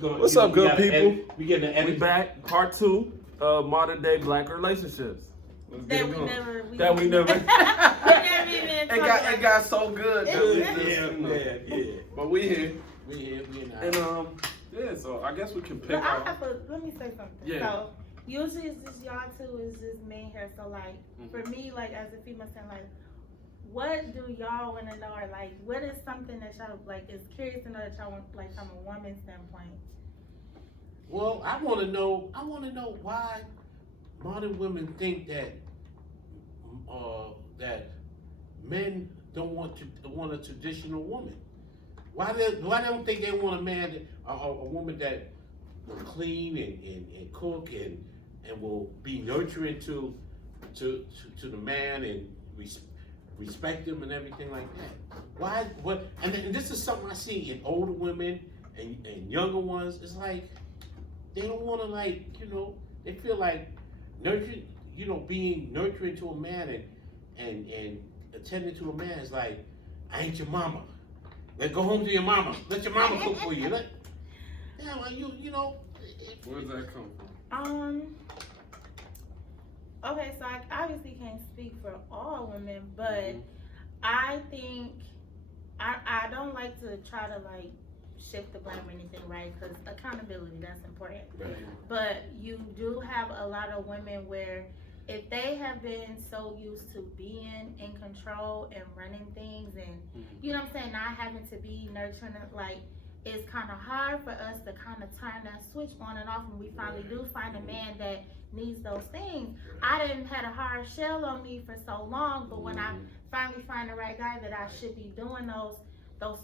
What's up, good people? We getting the We edit. back, part 2 of modern day black relationships. That we never. We never even It got so good. That we just, Yeah. But we here. We in And yeah. So I guess we can pick But I out. have to, let me say something. Yeah. So usually it's just y'all two, is just men here. So like for me, like as a female saying, like, what do y'all want to know, or like what is something that y'all like is curious to know that y'all want, like from a woman's standpoint? Well, I want to know why modern women think that that men don't want a traditional woman. Why they don't think they want a man that, a woman that will clean and cook and will be nurturing to the man and respect him and everything like that. Why? What? And this is something I see in older women and younger ones. It's like they don't want to, like, they feel like nurturing, being nurturing to a man and attending to a man is like, I ain't your mama. Let go home to your mama. Let your mama cook for you. Where does that come from? Okay, so I obviously can't speak for all women, but I think I don't like to try to like shift the blame or anything, right? Because accountability, that's important. Right. But you do have a lot of women where if they have been so used to being in control and running things and, you know what I'm saying, not having to be nurturing it, like, it's kind of hard for us to kind of turn that switch on and off when we finally do find a man that needs those things. I didn't had a hard shell on me for so long, but when I finally find the right guy that I should be doing those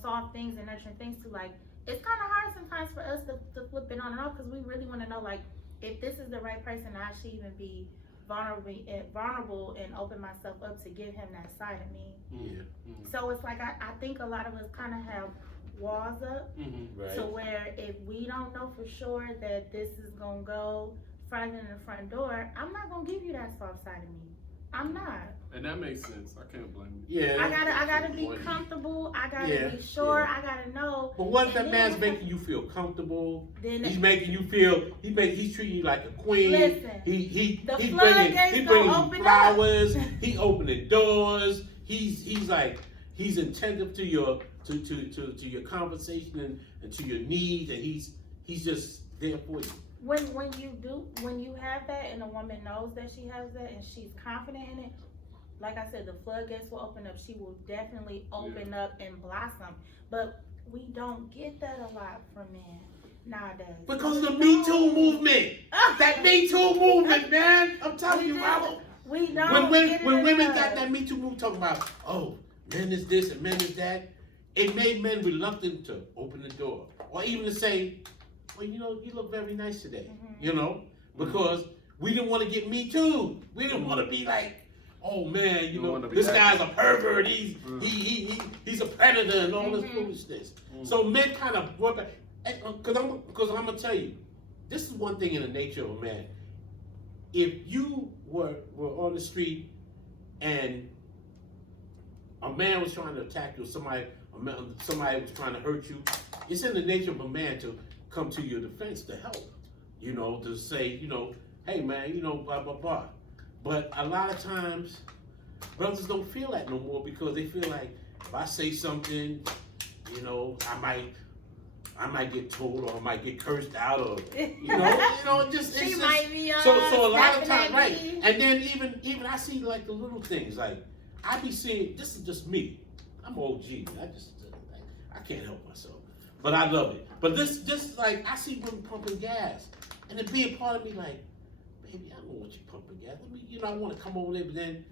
soft things and nurturing things to, like, it's kind of hard sometimes for us to flip it on and off, because we really want to know, like, if this is the right person, I should even be vulnerable and open myself up to give him that side of me. So it's like I think a lot of us kind of have walls up Right. to where if we don't know for sure that this is gonna go further than the front door, I'm not gonna give you that soft side of me. I'm not. And that makes sense. I can't blame you. Yeah. I gotta be comfortable. I gotta be sure. I gotta know. But what if that man's making you feel comfortable? Then He's making you feel. He's treating you like a queen. Listen, He's floodgates bringing gonna you open flowers. He opening doors. He's attentive to your conversation and to your needs, and he's just there for you. When you have that and a woman knows that she has that and she's confident in it, like I said, the floodgates will open up. She will definitely open up and blossom. But we don't get that a lot from men nowadays. Because of the Me Too movement. That Me Too movement, man. I'm telling you, Robert. We don't. When women got that Me Too movement talking about, oh, men is this and men is that, it made men reluctant to open the door. Or even to say, well, you look very nice today. Because we didn't want to get Me Too. We didn't want to be like, oh man, this guy's a pervert. He's a predator and all this foolishness. So men kind of work. Because I'm gonna tell you, this is one thing in the nature of a man. If you were on the street and a man was trying to attack you, or somebody was trying to hurt you, it's in the nature of a man to come to your defense to help. To say, hey man, blah blah blah. But a lot of times, brothers don't feel that no more because they feel like if I say something, I might get told or I might get cursed out or just She might be so a lot of times, snapping right? at me. And then even I see like the little things, like I be seeing. This is just me. I'm OG. I can't help myself, but I love it. But this like I see women pumping gas, and it be a part of me like, baby, I don't want you pumping gas. Let me, I want to come over there, but then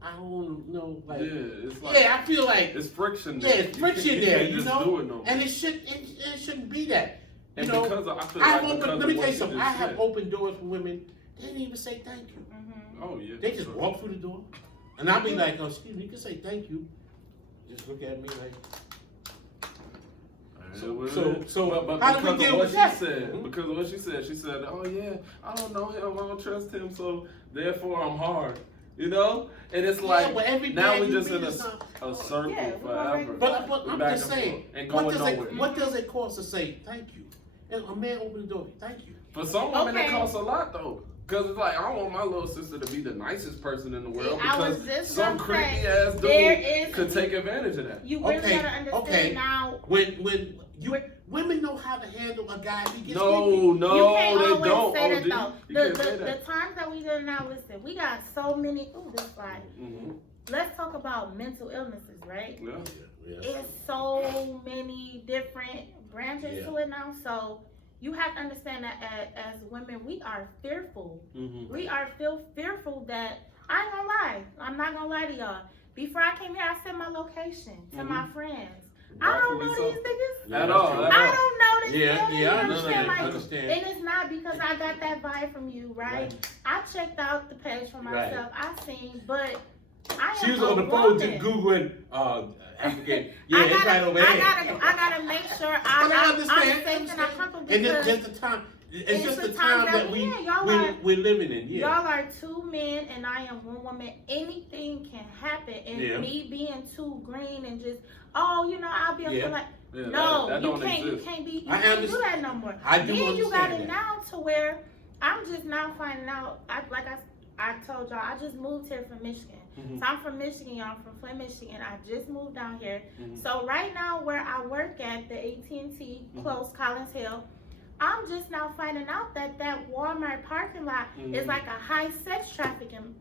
I don't know, like, It's like, I feel like it's friction. Yeah, it's friction there, you can't just do it no more. and it shouldn't be that. And because I feel like let me tell you what something. just I have said. opened doors for women. They didn't even say thank you. Oh yeah. They just walk through the door, and I'll be like, "Oh, excuse me, you can say thank you." Just look at me like. So how do we deal with that? Because of what she said, "Oh yeah, I don't know him, I don't trust him, so therefore I'm hard." And it's like but every now man we you just meet in a is not- circle Yeah, forever. But We I'm back just and saying, forth and going nowhere. what does it cost to say thank you? And a man open the door. Thank you. For some women, Okay. it costs a lot though. Cause it's like I want my little sister to be the nicest person in the world I was because just some gonna creepy say, ass there dude is- could take advantage of that. You really Okay, gotta understand okay. now. When you women know how to handle a guy if he gets No, sleepy. You no, can't they always don't. say that OG. though. You The, can't say the that. times that we do now, listen, we got so many. Ooh, this slide. Mhm. Let's talk about mental illnesses, right? Yeah. Yeah. It's so many different branches Yeah. to it now. So you have to understand that as women, we are fearful. Mhm. We are fearful that, I ain't gonna lie. I'm not gonna lie to y'all. Before I came here, I sent my location to my friends. I don't know Rightfully these so. niggas. Yeah, At that's all, true. at I all. don't know this Yeah, feeling, yeah, you I understand? understand. Like, I understand. and it's not because I got that vibe from you, right? I checked out the page for myself. I seen, but I am She was a on the phone just woman. Googling, African. Yeah, it's right over I here. gotta make sure But I I'm understand. safe and I'm comfortable And because it's just the time. It's it's just the the time time that that we we in. Y'all are- we're living in. Yeah. y'all are two men and I am one woman. Anything can happen. And Yeah. me being too green and just, oh, you know, I'll be Yeah. like, Yeah, no, that you don't can't. exist. You can't be. You I can't do understand. that no more. I do Then you got understand it that. now to where I'm just now finding out. I told y'all I just moved here from Michigan. Mhm. So I'm from Michigan, y'all. I'm from Flint, Michigan. I just moved down here. Mhm. So right now, where I work at the AT&T Mhm. close Collins Hill, I'm just now finding out that Walmart parking lot is Mhm. like a high sex trafficking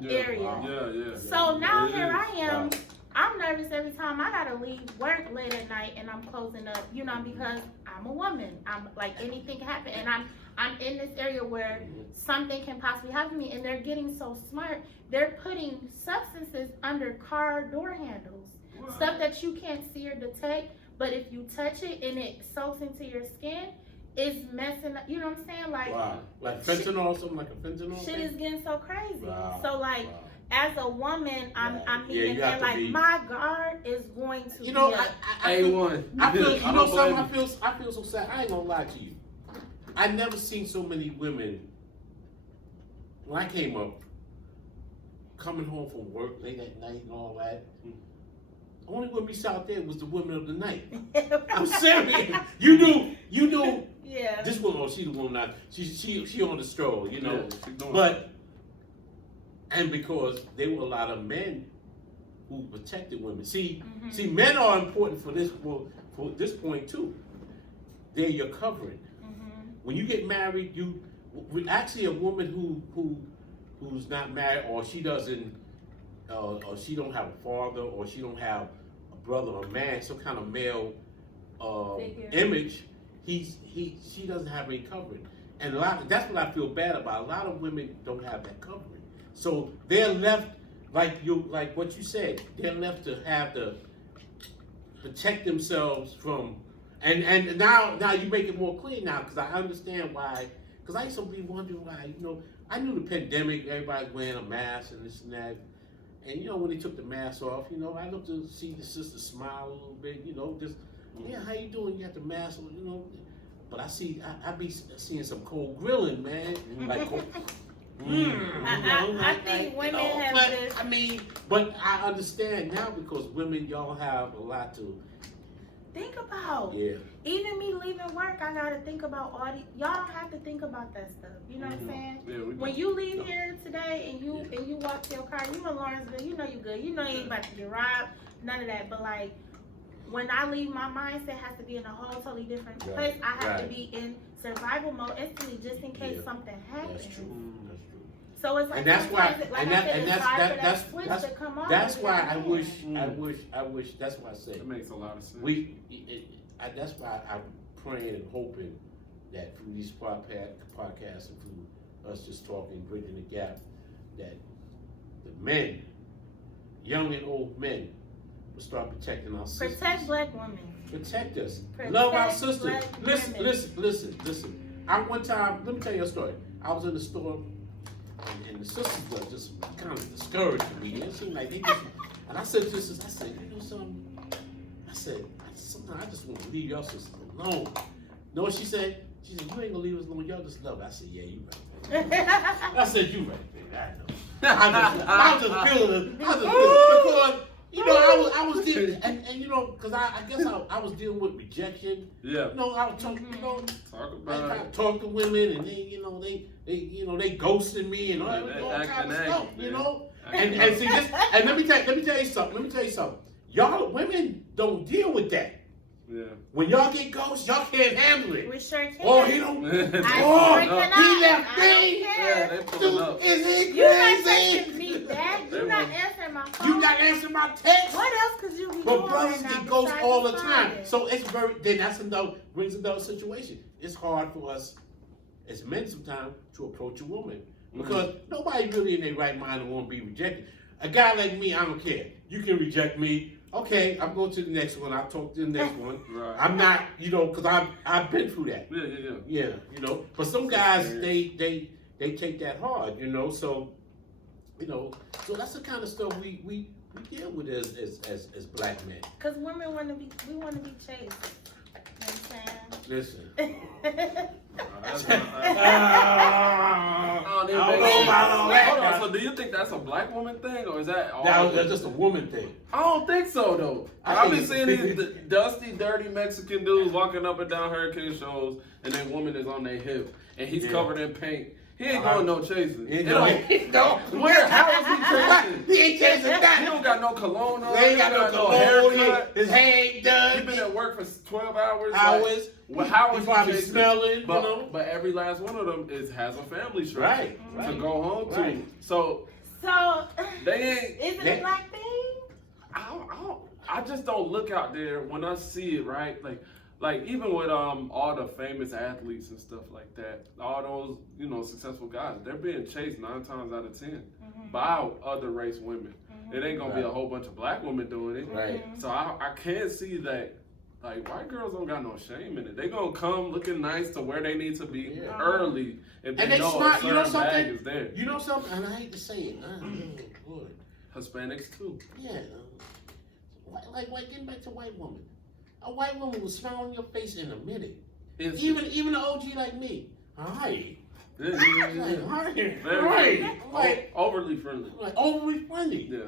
Yeah. area. Wow. Yeah, yeah. So now It here is. I am. Wow. I'm nervous every time I gotta leave work late at night and I'm closing up, you know, because I'm a woman. I'm like anything can happen, and I'm in this area where something can possibly happen to me, and they're getting so smart. They're putting substances under car door handles, stuff that you can't see or detect, but if you touch it and it soaks into your skin, it's messing up. You know what I'm saying? Like Wow. Like fentanyl, something like a fentanyl. shit thing? is getting so crazy. Wow. So like. Wow. As a woman, I'm Yeah, meaning you that have to like be- my guard is going to You know, be I feel, A1. I feel, you know don't something. blame I feel so sad. I ain't gonna lie to you. I never seen so many women. When I came up, coming home from work late at night and all that. The only women we saw out there was the women of the night. I'm serious. You knew. yeah. This woman, oh, she's the woman. Not she on the stroll, you know. Yeah, she doing But and because there were a lot of men who protected women. See, men are important for this point too. They're your covering. When you get married, actually a woman who's not married, or she doesn't, or she don't have a father, or she don't have a brother or man, some kind of male Figure. image. She doesn't have any covering, and that's what I feel bad about. A lot of women don't have that covering, so they're left like what you said. They're left to have to protect themselves from. And now you make it more clear now, because I understand why. Because I used to be wondering why, I knew the pandemic, everybody's wearing a mask and this and that. And, when they took the mask off, I looked to see the sister smile a little bit, just, yeah, how you doing? You got the mask on, But I be seeing some cold grilling, man. Like, cold, I think women have but, this. But I understand now, because women, y'all have a lot to, Think about. yeah. Even me leaving work, I gotta think about all the. Y'all don't have to think about that stuff. You know what I'm saying? Yeah, we When you leave here today and you walk to your car, you in Lawrenceville, you know you good. You know you ain't about to get robbed, none of that. But like, when I leave, my mindset has to be in a whole totally different place. I have to be in survival mode instantly, just in case something happens. That's true. That's true. So it's like, And that's why, sometimes, like and I said, it's hard for that that's switch that's to come on. that's with why that I man. wish. That's why I say It makes a lot of sense. that's why I'm praying and hoping that through these podcasts and through us just talking, bridging the gap, that the men, young and old men, will start protecting our sisters. Protect black women. Protect us. Protect Love our sisters. black women. Listen. One time, let me tell you a story. I was in the store, and the sisters were just kind of discouraged with me. It seemed like they just, and I said to the sisters, I said, you know something? I said, sometimes I just want to leave your sisters alone. Know what she said? She said, you ain't gonna leave us alone, y'all just love it. I said, yeah, you right. I said, you right, baby, I know. I was just feeling it. Because, You know, I was dealing, and you know, because I guess I was dealing with rejection. Yeah. You know, I was talking, you know, Talk I about it. talk to women, and they, you know, they ghosting me and all They kind of acting stuff, angry, you man. know. And see this, and let me tell you something. Y'all women don't deal with that. Yeah. When y'all get ghosted, y'all can't handle it. We sure can. Oh, he don't. I Oh, sure cannot. he left I don't me. care. Yeah, they pulling Dude, up. is he You not crazy? texting me back. They You not want- answering my phone. You not answering my text. What else could you be But doing brothers right now get ghosts besides all the time. responding? So it's then that's brings another situation. It's hard for us as men sometimes to approach a woman because nobody really in their right mind will want to be rejected. A guy like me, I don't care. You can reject me. Okay, I'm going to the next one. I'll talk to the next one. Right. I'm not, you know, because I've been through that. Yeah. Yeah, you know. But some guys they take that hard, you know. So, you know, so that's the kind of stuff we deal with as black men. Cause women want to be chased. You know what I'm saying? Listen. That's I don't don't know about all that. Hold on. So, do you think that's a black woman thing, or is that all? That's just a woman thing. I don't think so though. I I've think been it's- seeing these dusty, dirty Mexican dudes walking up and down hurricane shows, and that woman is on their hip, and he's Yeah. covered in paint. He ain't Uh-huh. going no chasing. He It ain't don't- no. Where? How is he chasing? He ain't chasing He that. don't got no cologne on. They ain't got no cologne. haircut. His hair ain't He done. been at work for 12 hours. Hours. Well, how He is probably chasing? smelling, But, you know. but every last one of them has a family structure Right, to right. go home to. Right. So So, they ain't. is it That- a black thing? I just don't look out there when I see it, right? Like even with all the famous athletes and stuff like that, all those, you know, successful guys, they're being chased 9 times out of 10 by other race women. It ain't gonna be a Right. whole bunch of black women doing it. Right. So I can't see that. Like, white girls don't got no shame in it. They gonna come looking nice to where they need to be Yeah. early if they And they know smart. a You know certain bag something? is there. You know something? And I hate to say it. Boy. Hispanics too. Yeah. Like getting back to white woman. A white woman will smile on your face in a minute. Instant. Even an OG like me. Hi. Yeah. Like, hi. Very Hi. Like, overly friendly. like overly friendly. Yeah.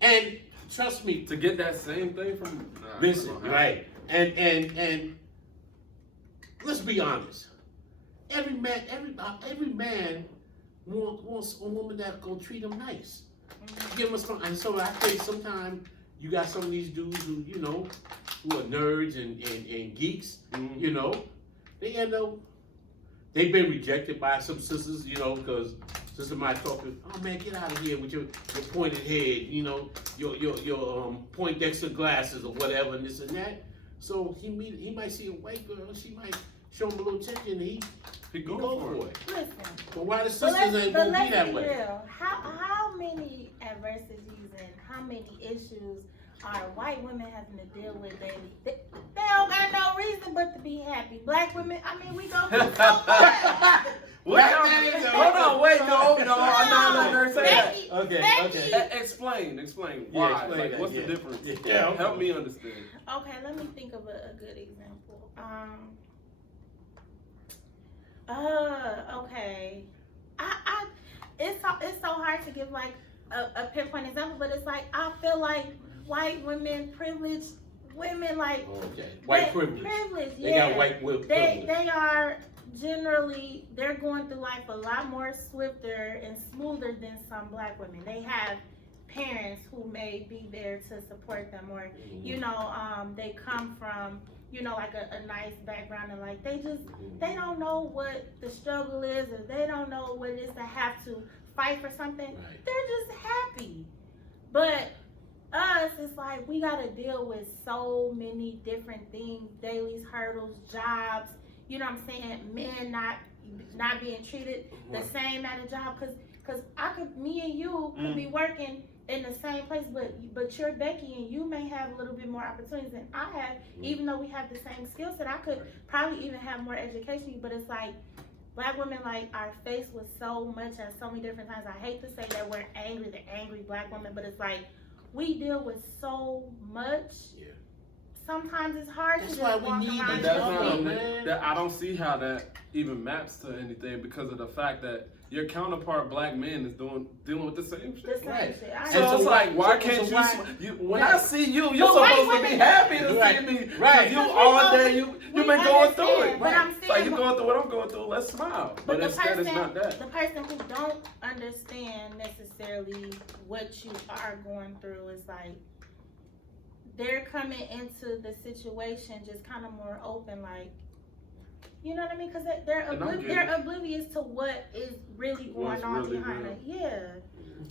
And trust me, To get that same thing from nah, listen, I don't have right? And let's be honest. Every man wants a woman that gonna treat him nice. Give him a smile. And so I think sometimes you got some of these dudes who, you know, who are nerds and geeks, Mhm. you know, they end up, they've been rejected by some sisters, you know, because sister might talk to, oh man, get out of here with your pointed head, you know, your Poindexter glasses or whatever, and this and that. So he might see a white girl, she might show him a little attention, and he go go for for it. it. Listen. But why the But sisters ain't but gonna be that be way? real. How many adversities and how many issues are white women having to deal with daily? They don't got no reason but to be happy. Black women, I mean, we go through so much. What That y'all- man is a- Hold on, wait, no, I'm not letting her say that. Becky, Okay, Becky. okay. Explain Yeah, why. explain Like, that, what's yeah. the difference? Yeah. Help me understand. Okay, let me think of a good example. Okay. It's so hard to give like a pinpoint example, but it's like I feel like white women, privileged women, like Okay, white privilege. They yeah. got white privilege. They are generally they're going through life a lot more swifter and smoother than some black women. They have parents who may be there to support them, or you know, they come from, you know, like a nice background, and like they don't know what the struggle is, or they don't know what it is to have to fight for something. Right. They're just happy. But us, it's like we gotta deal with so many different things, daily hurdles, jobs, you know what I'm saying, men not being treated the same at a job, cause me and you could be working in the same place, but you're Becky and you may have a little bit more opportunities than I have, even though we have the same skill set. I could probably even have more education, but it's like black women, like, are faced with so much at so many different times. I hate to say that we're the angry black women, but it's like we deal with so much, Yeah. sometimes it's hard That's to why just we walk need around each and That's other, not, be- man. that I don't see how that even maps to anything because of the fact that your counterpart black men is dealing with the same the shit. same Right. shit. I So know. it's like, why so can't you, why- you? When Right. I see you, you're But white supposed to be women- happy to Right. see me. Right. You But we all both- day, you've we been going through it. understand, but I'm It's like saying- you going through what I'm going through. Let's smile. But the instead, it's person, not that. the person who don't understand necessarily what you are going through is like they're coming into the situation just kind of more open, like, you know what I mean? Because they're And I'm getting they're oblivious to what is really going What's on really behind real. it. Yeah.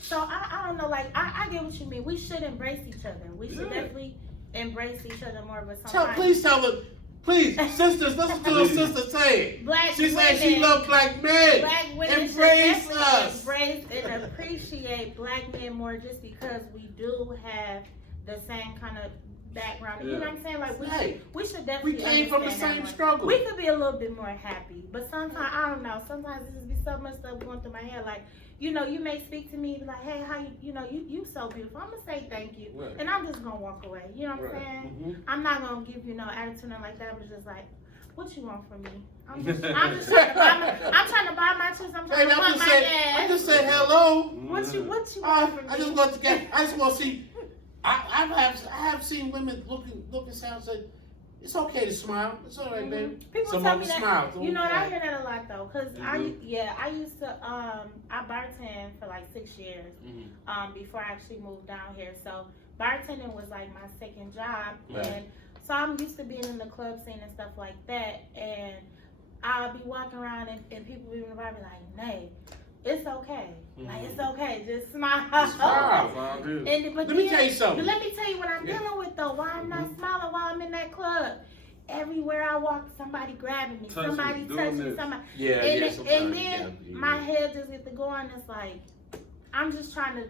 So I don't know. Like I get what you mean. We should embrace each other. We should Yeah. definitely embrace each other more. But Tell, sometimes please tell her, please, sisters, listen to her sister say it. black She said she women- love black men. Black women should Embrace definitely us. embrace and appreciate black men more just because we do have the same kind of background. You know what I'm saying? Like Right. we should We definitely came from the understand that same more. struggle. We could be a little bit more happy, but sometimes I don't know. Sometimes it just be so much stuff going through my head. Like, you know, you may speak to me like, "Hey, how you know you so beautiful." I'm gonna say thank you, Right. and I'm just gonna walk away. You know what Right. I'm saying? Mhm. I'm not gonna give you no attitude or like that, but just like, what you want from me? I'm just trying to buy my chips. I'm trying Hey, to buy my I gas. just said hello. What you want from me? I just want to get. I just want to see. I have seen women looking sound say, it's okay to smile. It's all right, baby. People Some tell of me them that. smile. You know what? I hear that a lot though, cause You I used to I bartend for like 6 years Mhm. before I actually moved down here. So bartending was like my second job, Right. and so I'm used to being in the club scene and stuff like that. And I'll be walking around and people be in the bar be like, "Nay, it's okay. Like it's okay. Just smile." Just smile. That's all good. But Let me then- tell you something. But let me tell you what I'm Yeah. dealing with though. Why I'm not smiling while I'm in that club. Everywhere I walk, somebody grabbing me, Touching, somebody doing touching me, this. somebody. Yeah, and, yeah. then, Sometimes and you then gotta- my head just gets to going. It's like I'm trying to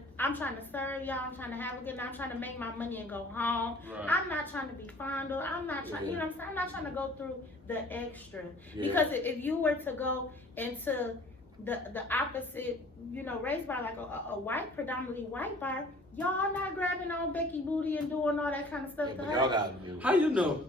serve y'all. I'm trying to have a good night. I'm trying to make my money and go home. Right. I'm not trying to be fondled. I'm not trying. You Yeah. know what I'm saying? I'm not trying to go through the extra. Yeah. Because if you were to go into the opposite, you know, race bar, like a white, predominantly white bar, y'all not grabbing on Becky booty and doing all that kind of stuff Yeah, to but her. y'all got to How you know?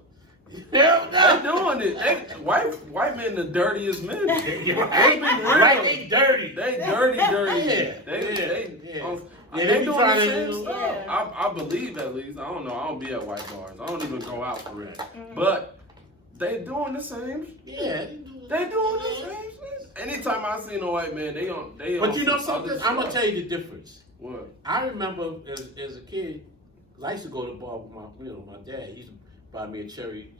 Hell They no. doing it. White men the dirtiest men. You're Let's be real. right, they dirty. They dirty. Yeah, They yeah. on- Yeah, they they be doing trying the to- same stuff. Yeah. I believe at least. I don't know. I don't be at white bars. I don't even go out for it. Mhm. But they doing the same. Yeah. They doing the same shit. Anytime I see a white man, they on. But you know some other something? I'm gonna stuff. tell you the difference. What? I remember as a kid, 'cause I used to go to the bar with my dad. He used to buy me a cherry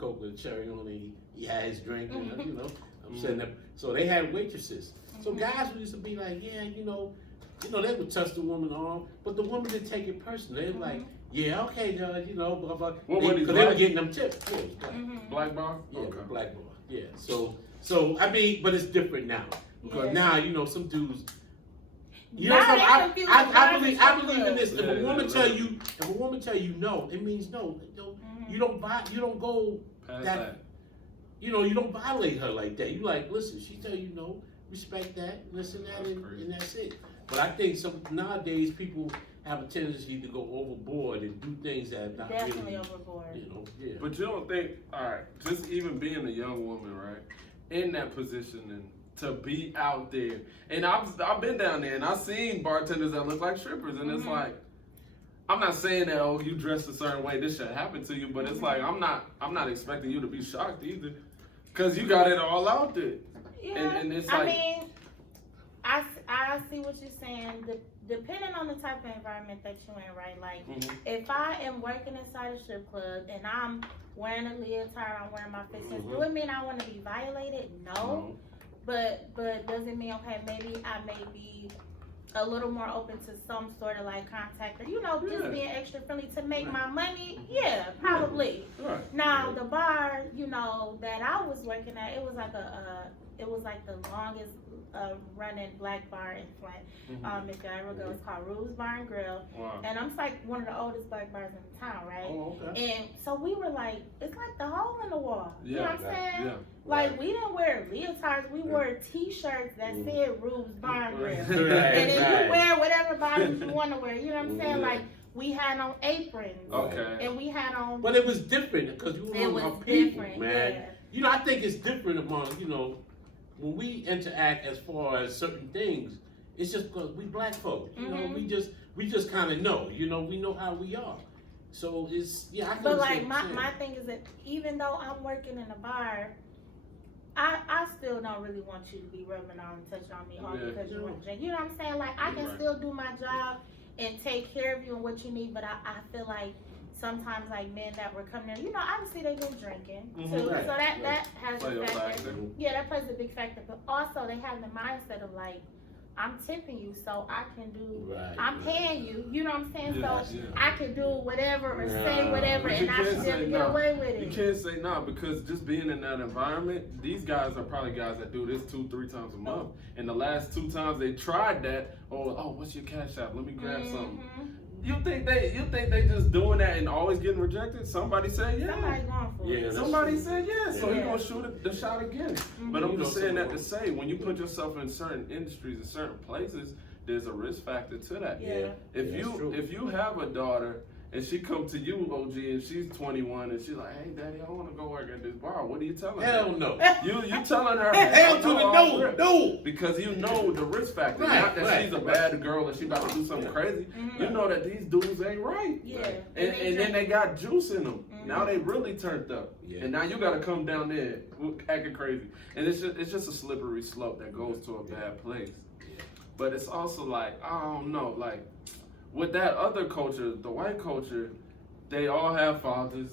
Coke with a cherry on it. He had his drink, and I'm sitting there. So they had waitresses. So guys used to be like, yeah, you know, they would touch the woman arm, but the woman didn't take it personally. They were like, yeah, okay, Judge, you know, blah blah. What were these Because they were black? getting them tips. Yeah, it was black. Mhm. Black bar? Yeah, Okay. black boy. Yeah. So I mean, but it's different now because Yeah. now some dudes. You Now know something? they confuse the I bars believe and in this. Yeah, If a woman yeah, tell yeah. you, no, it means no. Mhm. You don't buy. You don't go. Past That- that. You don't violate her like that. You like, listen. She tell you no, respect that, listen that, That's crazy. and that's it. But I think nowadays people have a tendency to go overboard and do things that are not Definitely really. overboard. Yeah. But you don't think, all right, just even being a young woman, right, in that position and to be out there, and I've been down there and I've seen bartenders that look like strippers, and it's Mhm. like, I'm not saying that you dress a certain way, this should happen to you, but it's like I'm not expecting you to be shocked either, cause you got it all out there. Yeah, And it's I like- mean, I see what you're saying. Depending on the type of environment that you're in, right? Like, Mhm. if I am working inside a strip club and I'm wearing a leotard, I'm wearing my fixings, do it mean I want to be violated? No. But does it mean, okay, maybe I may be a little more open to some sort of like contact or, just Yeah. being extra friendly to make my money? Yeah, probably. Right. Now the bar, that I was working at, it was like the longest running black bar in Flint. Mhm. If you ever go, it's called Rube's Bar and Grill, Wow. and I'm like one of the oldest black bars in town, right? Oh, okay. And so we were like, it's like the hole in the wall. You know Yeah, what I'm saying? Yeah. Like we didn't wear leotards, we wore T-shirts that said Rube's Bar and Grill. Right, And then right. you wear whatever bottoms you want to wear. You know what I'm saying? Yeah. Like we had on aprons. Okay. And we had on. But it was different because you It were was among people, different, man. yeah. You know, I think it's different among, you know, when we interact as far as certain things, it's just because we black folks, you know, we just kind of know, you know, we know how we are. So it's, yeah, I can But like understand what you're my saying. thing is that even though I'm working in a bar, I still don't really want you to be rubbing on and touching on me all Yeah. because you want to drink. You know what I'm saying? Like I can Right. still do my job and take care of you and what you need, but I feel like sometimes like men that were coming in, you know, obviously they've been drinking too. Mhm. Right, So that right. has Play a a factor. factor. Yeah, that plays a big factor. But also they have the mindset of like, I'm tipping you, so I can do. Right, I'm right. paying you. You know what I'm saying? Yeah, so yeah. I can do whatever or say Yeah. whatever, But and you I can't should be say able to no. get away with You it. can't say no because just being in that environment, these guys are probably guys that do this 2-3 times a month. And the last 2 times they tried that, what's your cash app? Let me grab something. Mhm. You think they just doing that and always getting rejected? Somebody said yeah. Somebody going for Yeah, it. that's Somebody true. said yeah, so he Yeah. gonna shoot the shot again. Mhm. But I'm You know just saying that something to say, when you put yourself in certain industries and certain places, there's a risk factor to that. Yeah. If Yeah, that's true. if you have a daughter and she come to you, OG, and she's 21 and she's like, hey daddy, I want to go work at this bar. What are you telling Hell her? no. You telling her Hell to the off no, rip. no. Because you know the risk factor. Right, Not that right, she's a right. bad girl and she about to do something crazy. Mhm. You know that these dudes ain't right. Yeah. And then they got juice in them. Mhm. Now they really turned up. Yeah. And now you got to come down there acting crazy. And it's just a slippery slope that goes to a bad place. But it's also like, I don't know, like with that other culture, the white culture, they all have fathers.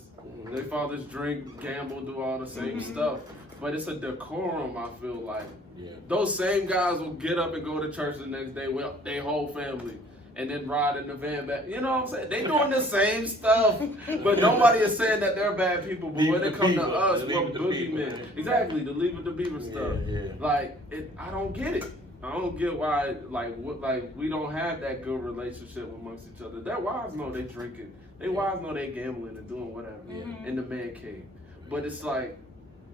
Their fathers drink, gamble, do all the same stuff. But it's a decorum, I feel like. Yeah. Those same guys will get up and go to church the next day with their whole family and then ride in the van back. You know what I'm saying? They doing the same stuff, but nobody is saying that they're bad people. But Leave when it it to comes to Beaver. us, Leave we're it to Beaver. boogeymen. Exactly, the Leave It to Beaver stuff. Yeah. Like, I don't get it. I don't get why, like we don't have that good relationship amongst each other. Their wives know they drinking. Their wives know they gambling and doing whatever in the man cave. But it's like,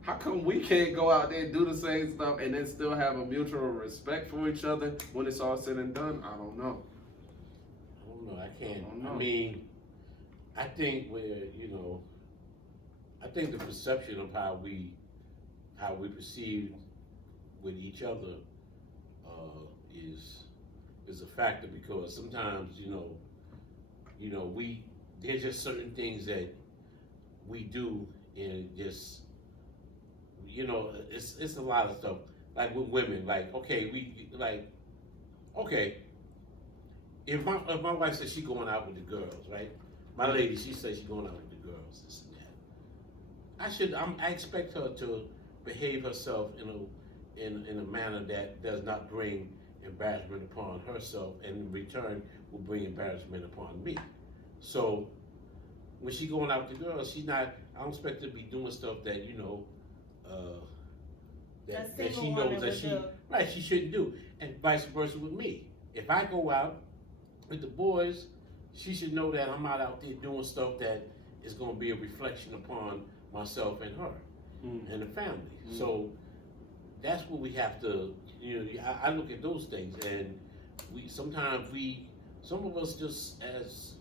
how come we can't go out there and do the same stuff and then still have a mutual respect for each other when it's all said and done? I don't know. I don't know. I can't. I don't know. I mean, I think I think the perception of how we perceive with each other is a factor because sometimes there's just certain things that we do and just it's a lot of stuff like with women if my wife says she's going out with the girls, right? My lady, she says she's going out with the girls, this and that. I expect her to behave herself in a manner that does not bring embarrassment upon herself, and in return will bring embarrassment upon me. So when she going out with the girls, I don't expect her to be doing stuff that that she knows that she shouldn't do, and vice versa with me. If I go out with the boys, she should know that I'm not out there doing stuff that is going to be a reflection upon myself and her and the family. So that's what we have to, I look at those things, and some of us just as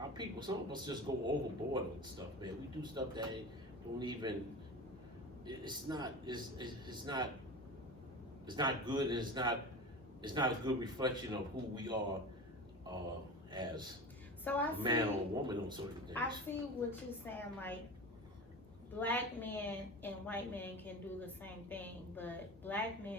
our people, some of us just go overboard on stuff, man. We do stuff that don't even, it's not good, and it's not a good reflection of who we are as So I man see, or woman on certain things. I see what you're saying, like black men and white men can do the same thing, but black men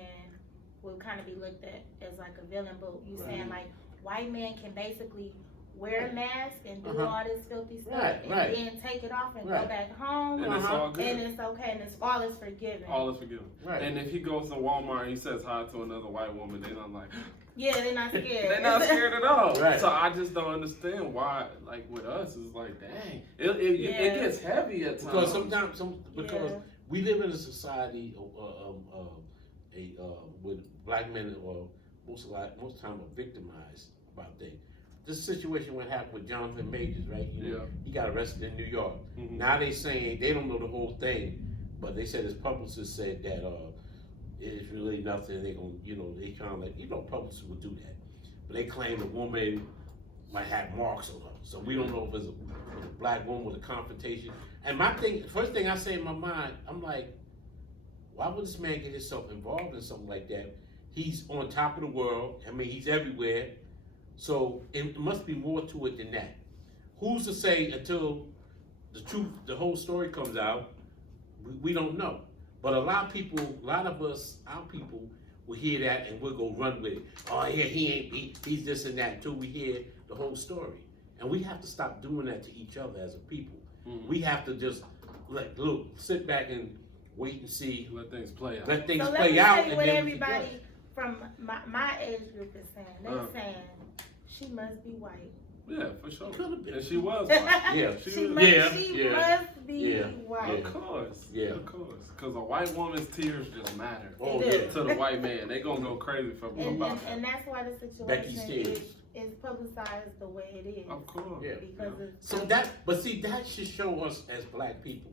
will kind of be looked at as like a villain, but you saying like white men can basically wear a mask and do all this filthy stuff and then take it off and go back home And it's all good. and it's okay and it's all is forgiven. All is forgiven. Right. And if he goes to Walmart and he says hi to another white woman, they not like, Yeah, they're not scared. they're not scared at all. Right. So I just don't understand why, like with us, it's like, dang, it gets heavy at times. Because sometimes, because Yeah. we live in a society with black men, or most time are victimized about things. This situation what happened with Jonathan Majors, right? He got arrested in New York. Mhm. Now they saying they don't know the whole thing, but they said his publicist said that it's really nothing. They gonna, they trying to publicists would do that, but they claim the woman might have marks on her. So we don't know if it's a black woman with a confrontation. And my thing, first thing I say in my mind, I'm like, why would this man get himself involved in something like that? He's on top of the world. I mean, he's everywhere. So it must be more to it than that. Who's to say until the truth, the whole story comes out, we don't know. But a lot of us, our people, will hear that and we'll go run with it. Oh yeah, he's this and that until we hear the whole story. And we have to stop doing that to each other as a people. Mm-hmm. We have to just sit back and wait and see. Let things play out. Let things So let play me out. tell you and what then we everybody judge. from my age group is saying. They're saying she must be white. Yeah, for sure. Could've been. And she was white. Yeah, She was. must, Yeah, she yeah, must be yeah, white. Of course. Yeah. Of course. Because a white woman's tears just matter Oh They yeah. do. to the white man. They gonna go crazy for And, about that. and that's why the Becky situation Stevens. is publicized the way it is. Of course. Yeah. Because it's So that should show us as black people,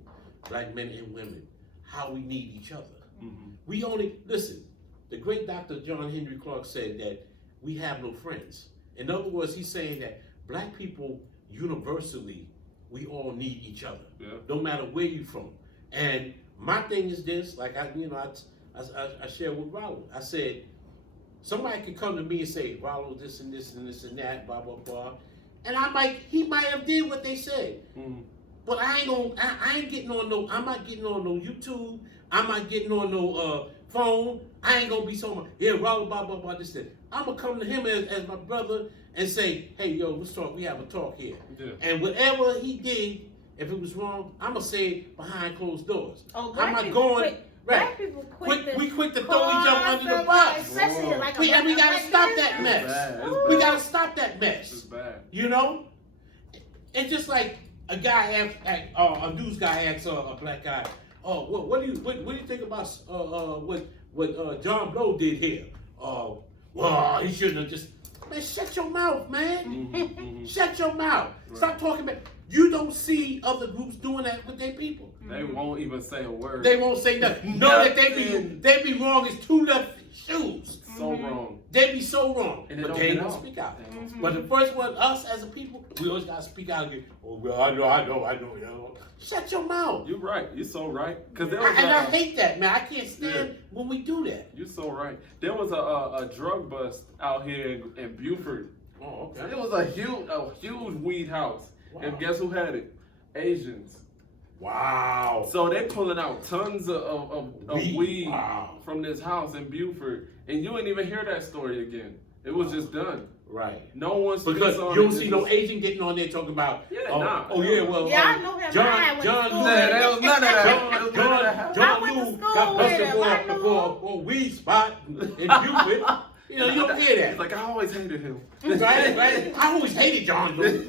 black men and women, how we need each other. Mm-hmm. We only, listen, the great Dr. John Henry Clark said that we have no friends. In other words, he's saying that black people universally, we all need each other. Yeah. No matter where you're from. And my thing is this, like I shared with Rollo. I said, somebody could come to me and say, Rollo, this and this and this and that, blah, blah, blah. And he might have did what they said. Mm-hmm. But I ain't getting on no, I'm not getting on no YouTube. I'm not getting on no phone. I ain't gonna be so much, yeah, Rollo, blah, blah, blah, this, that. I'm gonna come to him as my brother and say, hey, yo, let's talk, we have a talk here. Yeah. And whatever he did, if it was wrong, I'm gonna say it behind closed doors. Oh, I'm black not people going, quick, right. black people quick We quick to throw call each other under the somebody, bus. especially Whoa. like a And we black gotta stop man. that mess. Bad. It's We bad. gotta stop that It's mess. bad. You know? It's just like a guy a news guy asks a black guy, oh, what do you think about what John Blow did here? Well, he shouldn't have just, man, shut your mouth, man. Mm-hmm. Mm-hmm. Shut your mouth. Right. Stop talking about, you don't see other groups doing that with their people. They won't even say a word. They won't say nothing. Know that Nothing. they be wrong as two left shoes. So wrong. They be so wrong, And they but don't they ain't get gonna out. speak out. They don't speak But the first one, us as a people, we always gotta speak out again. Oh, well, I know, you know. Shut your mouth. You're right. You're so right. Because there And was I hate that, man. I can't stand Yeah. when we do that. You're so right. There was a drug bust out here in Buford. Oh, It was a huge weed house. Wow. And guess who had it? Asians. Wow. So they pulling out tons of weed Wow. from this house in Buford. And you ain't even hear that story again. It was just done. Right. No one speaks Because on you it. don't see no Asian getting on there talking about, Yeah, oh, nah. oh yeah, well, Yeah, I know him. I went to John school Lou, with him. there was none of that. There was none of that. John I went to Lou school got with busted him. I knew. for a weed spot in Buford. You know, you don't hear that. It's like, I always hated him. Right? I always hated John Lou.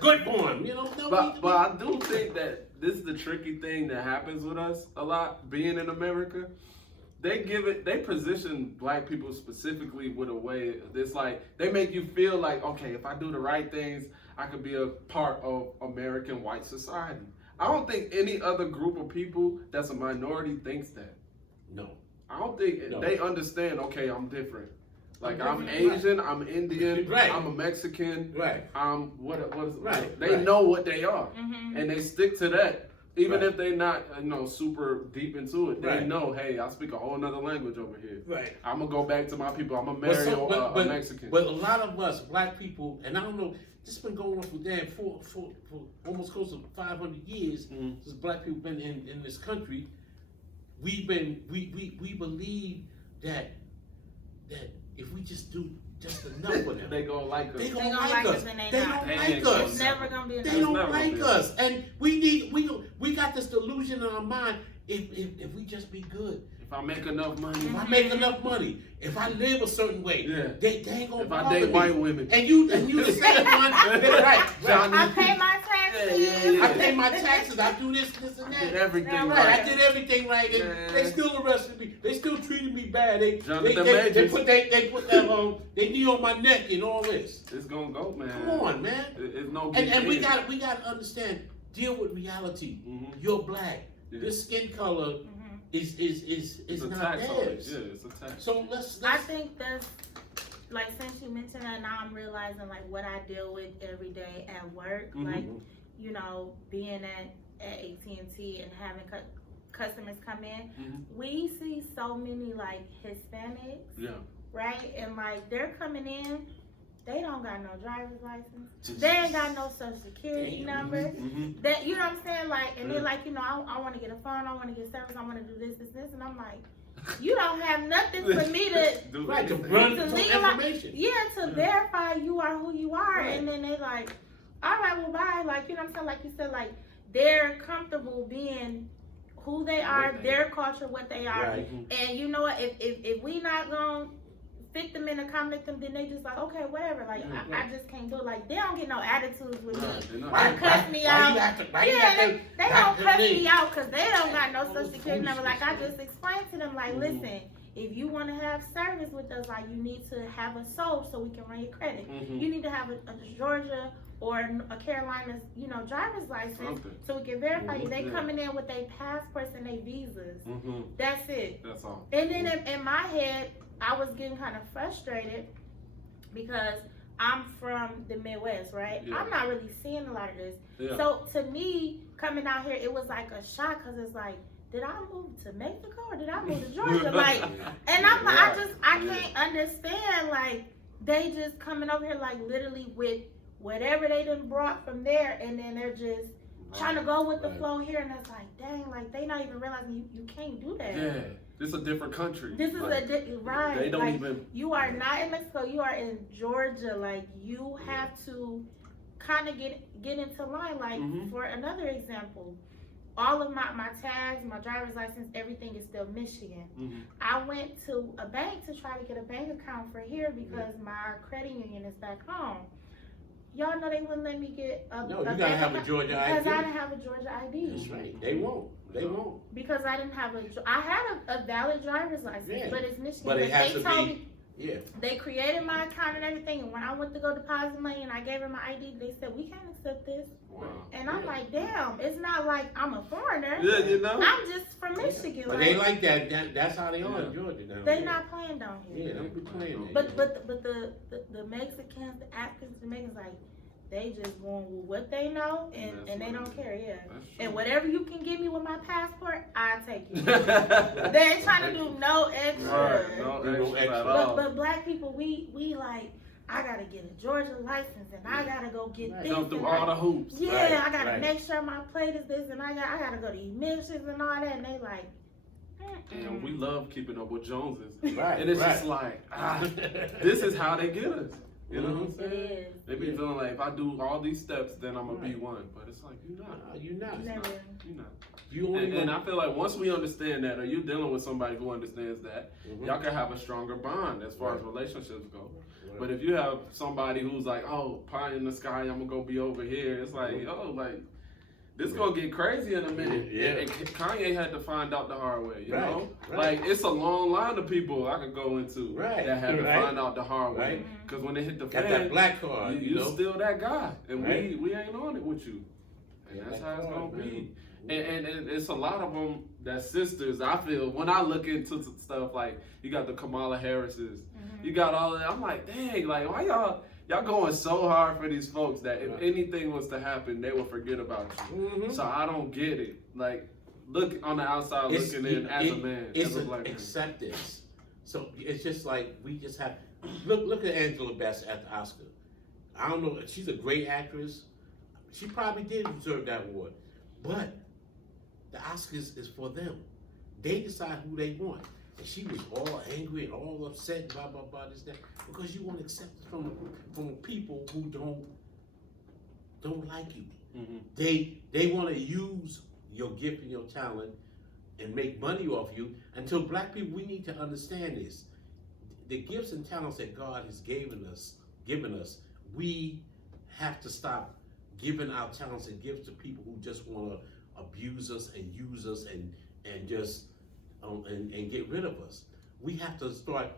Good for him, you know. No, But I do think that this is the tricky thing that happens with us a lot, being in America. They position black people specifically with a way that's like, they make you feel like, okay, if I do the right things, I could be a part of American white society. I don't think any other group of people that's a minority thinks that. no. I don't think No. they understand, okay, I'm different. Like, I'm I'm different, Asian, I'm Indian, Right. I'm a Mexican, Right. I'm what is Right, they right. know what they are. Mhm. And they stick to that. Even Right. if they're not, super deep into it, they Right. know, hey, I speak a whole nother language over here. Right. I'm gonna go back to my people. I'm gonna marry a Mexican. But a lot of us black people, and I don't know, this has been going on for almost close to 500 years Mhm. since black people been in this country. We believe that if we just do just enough for them, They gonna like us. they They don't gonna like like us. us and they They not. don't They like ain't gonna us. It's never gonna be They enough. It's don't never gonna like be. us, and we got this delusion in our mind. If we just be good, If I make enough money, if I make enough money, if I live a certain way, Yeah. they ain't gonna if I bother date me. white women, And you the same one, right? Johnny. I pay my taxes. Yeah. I pay my taxes. I do this and I did that. everything Yeah, Right, right. I did everything right, and Man. they still arrested me. They still treated me bad. They Jonathan they Majors. put that they knee on my neck and all this. It's gonna go, man. Come on, man. It's no big And we deal. got to understand. Deal with reality. Mhm. You're black. Yeah. Your skin color Mhm. is It's a not tax on it. theirs. Yeah, it's a tax. So let's I think that's like since you mentioned that, now I'm realizing like what I deal with every day at work, like you know, being at AT&T and having customers come in, we see so many like Hispanics, right? And like they're coming in, they don't got no driver's license, they ain't got no social security number, that, you know what I'm saying? Like, and they're like, you know, I want to get a phone, I want to get service, I want to do this, and I'm like, you don't have nothing for me to right, to run some information. To verify you are who you are, and then they like, all right, well, bye. Like, you know what I'm saying? Like you said, like they're comfortable being who they are, their culture, what they are, and you know what? If we not gonna fit them and accommodate them, then they just like, okay, whatever. Like I just can't do it. Like they don't get no attitudes with me. They cuss me out. They don't cuss me out because they don't got no social security number. Like I just explained to them, like, listen, if you want to have service with us, like you need to have a SOAP so we can run your credit. You need to have a Georgia or a Carolina's, you know, driver's license so we can verify you. They coming in with their passports and their visas. That's it. That's all. And then in my head, I was getting kind of frustrated because I'm from the Midwest, right? I'm not really seeing a lot of this. So to me, coming out here, it was like a shock because it's like, did I move to Mexico or did I move to Georgia? Like, and I'm like, I can't understand. Like, they just coming over here like literally with whatever they done brought from there, and then they're just trying to go with the flow here, and it's like, dang, like they not even realizing you can't do that. Yeah, this is a different country. This is like, right. They don't like, even. You are not in Mexico. You are in Georgia. Like you have to kind of get into line. Like for another example, all of my tags, my driver's license, everything is still Michigan. I went to a bank to try to get a bank account for here because my credit union is back home. Y'all know they wouldn't let me get a No, you gotta have a Georgia ID. Because I didn't have a Georgia ID. That's right. They won't. They won't. Because I didn't have I had a valid driver's license, but it's Michigan. But it has they to told be. Me, yeah. They created my account and everything, and when I went to go deposit money and I gave her my ID, they said, we can't accept this. Wow. And I'm like, damn, it's not like I'm a foreigner. Yeah, you know. I'm just from Michigan. But they like that. That's how they are in Georgia now. They not playing down here. Yeah, don't be playing that. But the Mexicans, the Africans, the Mexicans, like, they just going with what they know, and they don't care, And whatever you can give me with my passport, I'll take it. They ain't trying to do no extra. Right, no extra at all. But black people, we like, I gotta get a Georgia license, and I gotta go get this. Go through all the hoops. Yeah, I gotta make sure my plate is this, and I gotta go to emissions and all that, and they like, and we love keeping up with Joneses. Right, and it's just like, this is how they get us. You know what I'm saying? It is. They be feeling like if I do all these steps, then I'm gonna be one. But it's like you're not. You're not. Never. You're not. You only and I feel like once we understand that, or you're dealing with somebody who understands that, y'all can have a stronger bond as far as relationships go. But if you have somebody who's like, oh, pie in the sky, I'm gonna go be over here, it's like, oh, like this gonna get crazy in a minute. And Kanye had to find out the hard way, you know? Like, it's a long line of people I could go into that had to find out the hard way. Because when they hit the fan, got that black card, you still that guy. And we ain't on it with you. And that's how it's gonna be. And it's a lot of them that sisters, I feel, when I look into stuff like, you got the Kamala Harris's, you got all of that, I'm like, dang, like, why y'all going so hard for these folks that if anything was to happen, they would forget about you. So I don't get it. Like, look on the outside looking in as a man, it's as a black man. Acceptance. So it's just like, we just have, look at Angela Bassett at the Oscar. I don't know, she's a great actress. She probably did deserve that award. But the Oscars is for them. They decide who they want. And she was all angry and all upset and blah, blah, blah, this, that. Because you want acceptance from people who don't like you. They want to use your gift and your talent and make money off you. Until black people, we need to understand this. The gifts and talents that God has given us, we have to stop giving our talents and gifts to people who just want to abuse us and use us and just and get rid of us. We have to start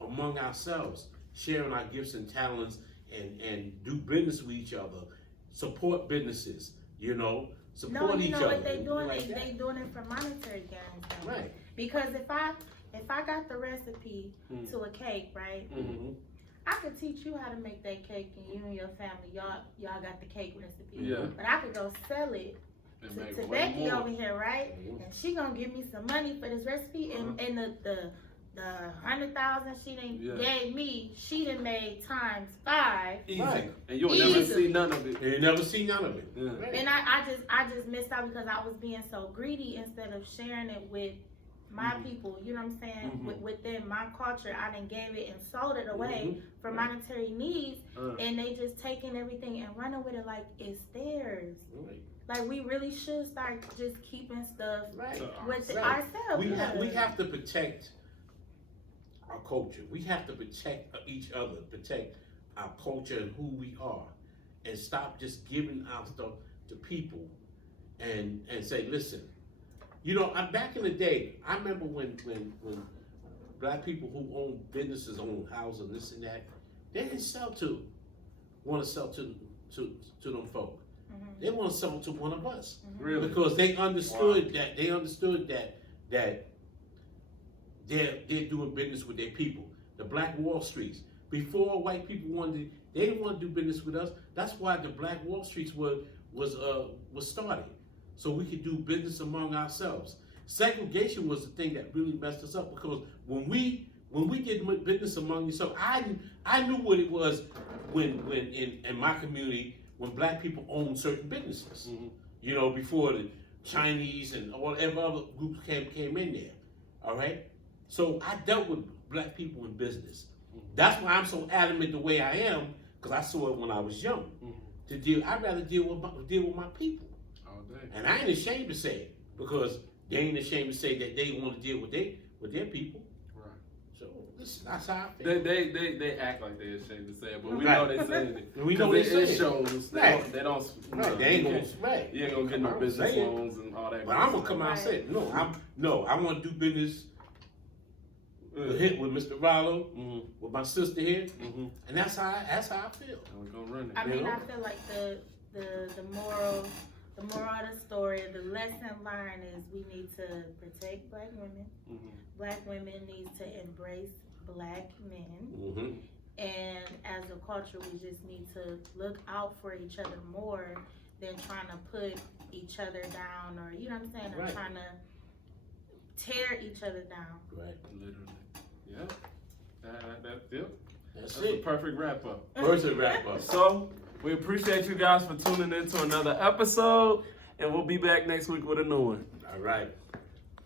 among ourselves, sharing our gifts and talents and do business with each other, support businesses, support each other. What they doing? They doing it for monetary gains. Right. Because if I got the recipe to a cake, right? I could teach you how to make that cake, and you and your family, y'all got the cake recipe. Yeah. But I could go sell it And to make way Becky more. over here, right? Mhm. And she gonna give me some money for this recipe, and the 100,000 she done Yeah. gave me, she done made times 5. Easy. Right. And you'll never Easy. see none of it. And you never see none of it. Yeah. Right. And I just missed out because I was being so greedy instead of sharing it with my Mhm. people. You know what I'm saying? Mhm. Within my culture, I done gave it and sold it away for Right. monetary needs, Uh, and they just taking everything and running with it like it's theirs. Right. Like we really should start just keeping stuff Right. So, with Right. ourselves. We have to protect our culture. We have to protect each other, protect our culture and who we are, and stop just giving our stuff to people and say, listen, you know, back in the day, I remember when black people who own businesses, own houses, this and that, they didn't want to sell to them folk. Mhm. They want to sell to one of us. really? Because they understood that they're doing business with their people. The Black Wall Streets. Before white people they didn't want to do business with us. That's why the Black Wall Streets was started, so we could do business among ourselves. Segregation was the thing that really messed us up, because when we did business among yourself, I knew what it was when in my community when black people owned certain businesses. Mhm. You know, before the Chinese and whatever other groups came in there. All right, so I dealt with black people in business. That's why I'm so adamant the way I am, because I saw it when I was young. Mhm. I'd rather deal with my people, All day. and I ain't ashamed to say it, because they ain't ashamed to say that they want to deal with their people. Right. So listen, that's how I feel. They act like they're ashamed to say it, but we Right. know they saying it. We know 'Cause they it saying it. shows. They Right. don't. They don't. Right, they ain't you gonna can't- right. You ain't gonna get no I'm business saying. loans and all that. But good I'm gonna stuff. come out and say it. I want to do business Yeah. with Mr. Rollo, Mhm. with my sister here, Mhm. and that's how I feel. And we're gonna run it. I You mean, know? I feel like the moral of the story, the lesson learned is we need to protect black women. Mhm. Black women need to embrace black men. Mm-hmm. And as a culture, we just need to look out for each other more than trying to put each other down, or you know what I'm saying, or Right. trying to tear each other down. Right. Literally. Yeah. That's it. That's That's a it. perfect wrap up. First and wrap up. So we appreciate you guys for tuning in to another episode, and we'll be back next week with a new one. All right.